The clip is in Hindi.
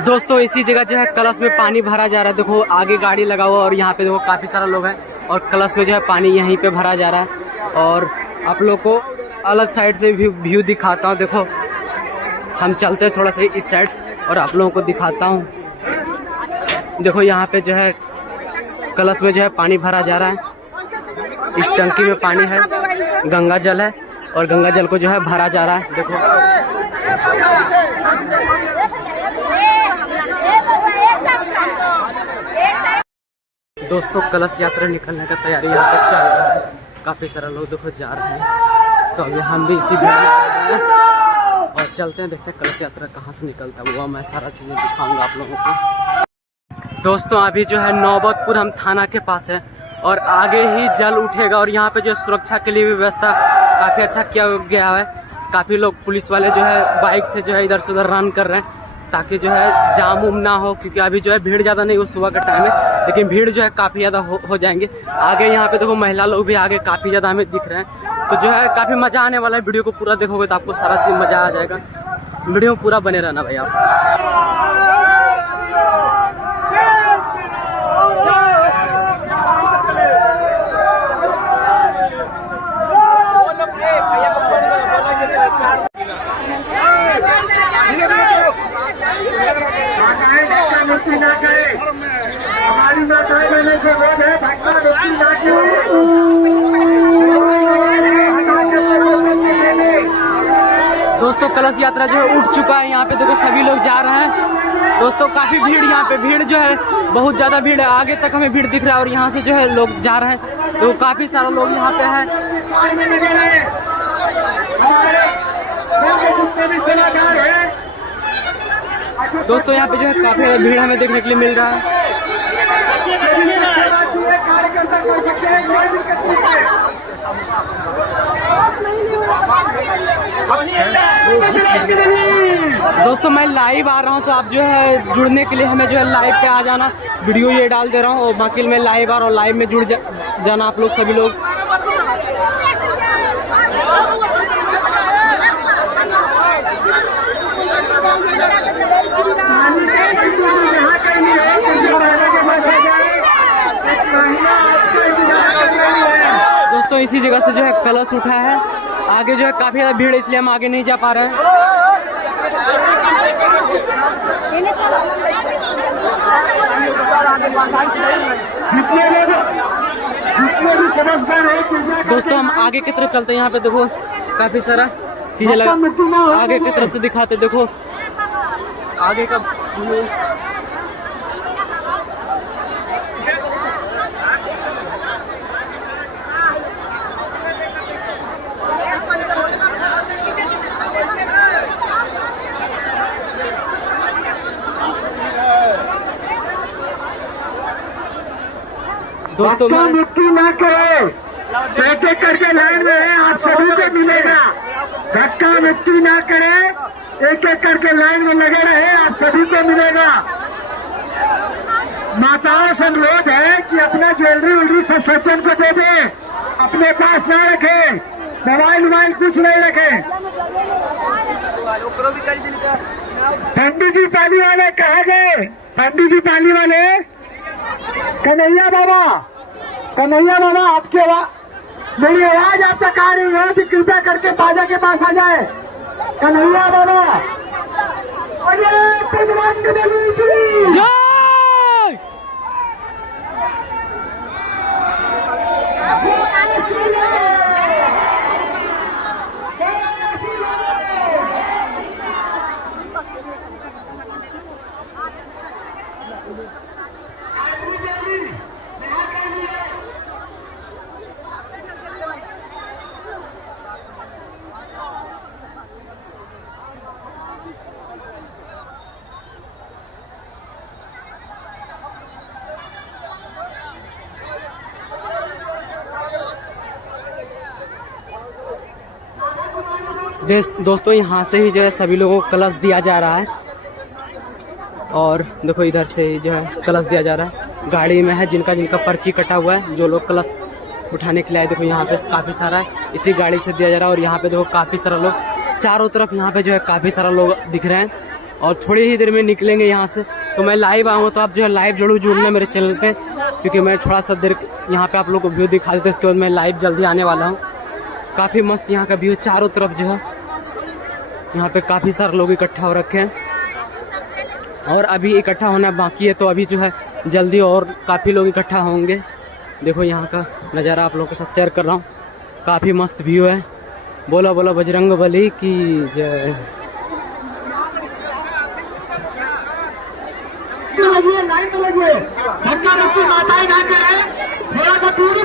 दोस्तों इसी जगह जो है कलश में पानी भरा जा रहा है। देखो आगे गाड़ी लगा हुआ और यहाँ पे देखो काफी सारा लोग हैं और कलश में जो है पानी यहीं पे भरा जा रहा है। और आप लोग को अलग साइड से व्यू दिखाता हूँ। देखो हम चलते हैं थोड़ा सा इस साइड और आप लोगों को दिखाता हूँ। देखो यहाँ पे जो है कलश में जो है पानी भरा जा रहा है। इस टंकी में पानी है, गंगा जल है और गंगा जल को जो है भरा जा रहा है। देखो दोस्तों कलश यात्रा निकलने का तैयारी यहाँ पर चल रहा है। काफी सारा लोग देखो जा रहे हैं, तो अभी हम भी इसी भीड़ में जा रहे हैं और चलते हैं, देखते हैं कलश यात्रा कहाँ से निकलता है। वो मैं सारा चीजें दिखाऊंगा आप लोगों को। दोस्तों अभी जो है नौबतपुर हम थाना के पास है और आगे ही जल उठेगा और यहाँ पे जो सुरक्षा के लिए भी व्यवस्था काफी अच्छा किया गया है। काफी लोग पुलिस वाले जो है बाइक से जो है इधर से उधर रन कर रहे हैं ताकि जो है जाम उम ना हो, क्योंकि अभी जो है भीड़ ज्यादा नहीं हो, सुबह का टाइम है, लेकिन भीड़ जो है काफी ज्यादा हो जाएंगे। आगे यहाँ पे देखो महिला लोग भी आगे काफी ज्यादा हमें दिख रहे हैं, तो जो है काफी मजा आने वाला है। वीडियो को पूरा देखोगे तो आपको सारा चीज मजा आ जाएगा। वीडियो में पूरा बने रहना भाई आप। दोस्तों कलश यात्रा जो है उठ चुका है। यहाँ पे देखो सभी लोग जा रहे हैं। दोस्तों काफी भीड़, यहाँ पे भीड़ जो है बहुत ज्यादा भीड़ है, आगे तक हमें भीड़ दिख रहा है और यहाँ से जो है लोग जा रहे हैं, तो काफी सारा लोग यहाँ पे है। दोस्तों यहाँ पे जो है काफी भीड़ हमें देखने के लिए मिल रहा है। दोस्तों मैं लाइव आ रहा हूँ, तो आप जो है जुड़ने के लिए हमें जो है लाइव पे आ जाना। वीडियो ये डाल दे रहा हूँ और बाकी मैं लाइव आ रहा हूँ, लाइव में जुड़ जाना आप लोग सभी लोग। दोस्तों इसी जगह से जो है कलश उठा है। आगे जो है काफी ज्यादा भीड़ है, इसलिए हम आगे नहीं जा पा रहे हैं। दोस्तों हम आगे की तरफ चलते हैं। यहाँ पे देखो काफी सारा चीजें लगा, आगे की तरफ से दिखाते। देखो आगे का दोस्तों मिट्टी ना करे, एक एक करके लाइन में है, आप सभी को मिलेगा। धक्का मिट्टी ना करे, एक एक करके लाइन में लगे रहे, आप सभी को मिलेगा। माताओं से अनुरोध है कि अपना ज्वेलरी उलरी सब सज्जन को दे दे, अपने पास ना रखे, मोबाइल वोबाइल कुछ नहीं रखे। पंडित जी पानी वाले कहाँ गए? पंडित जी पानी वाले, कन्हैया बाबा, कन्हैया बाबा आपकी आवाज, मेरी आवाज आप तक आ रही है कि कृपया करके बाजा के पास आ जाए। कन्हैया बाबा, दोस्तों यहाँ से ही जो है सभी लोगों को कलश दिया जा रहा है और देखो इधर से जो है कलश दिया जा रहा है। गाड़ी में है जिनका जिनका पर्ची कटा हुआ है, जो लोग कलश उठाने के लिए आए। देखो यहाँ पे काफी सारा है, इसी गाड़ी से दिया जा रहा है और यहाँ पे देखो काफी सारा लोग चारों तरफ यहाँ पे जो है काफी सारा लोग दिख रहे हैं और थोड़ी ही देर में निकलेंगे यहाँ से। तो मैं लाइव आऊँगा, तो आप जो है लाइव जरूर जुड़ना मेरे चैनल पे, क्योंकि मैं थोड़ा सा देर यहाँ पे आप लोग को व्यू दिखा देता हूँ। इसके बाद मैं लाइव जल्दी आने वाला हूँ। काफ़ी मस्त यहाँ का व्यू, चारों तरफ जो है यहाँ पे काफ़ी सारे लोग इकट्ठा हो रखे हैं और अभी इकट्ठा होना बाकी है। तो अभी जो है जल्दी और काफ़ी लोग इकट्ठा होंगे। देखो यहाँ का नज़ारा आप लोगों के साथ शेयर कर रहा हूँ, काफ़ी मस्त व्यू है। बोलो बोलो बजरंग बली की जय। लाइन में लगिए, धक्का मुक्की माताएं ना करें, थोड़ा सा दूरी